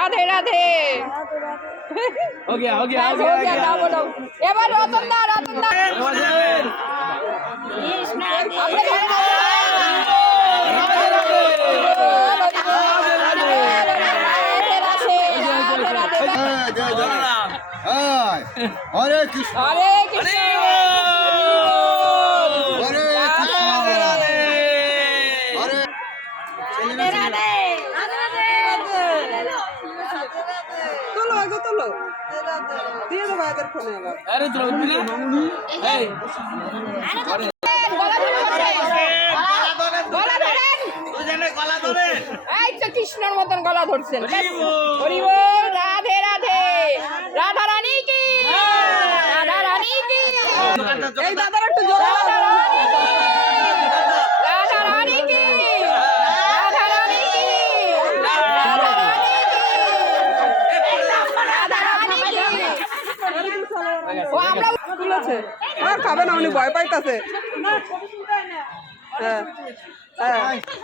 राधे राधे हो गया ना बोलो এবার রতন দা हरे कृष्ण हरे कृष्ण हरे তোলো আগে তোলো দিয়ে দেবো এদের ফোনে আবার अरे तो मामूली কৃষ্ণর মতন গলা ধরছেন হরি বল রাধে রাধে রাধা রানী কি রাধা রানী কি এই দাদার একটু জোরে রাধা রানী কি রাধা রানী কি রাধা রানী কি ও আমরা তুলেছে আর খাবে না উনি ভয় পাইতাছে হ্যাঁ হ্যাঁ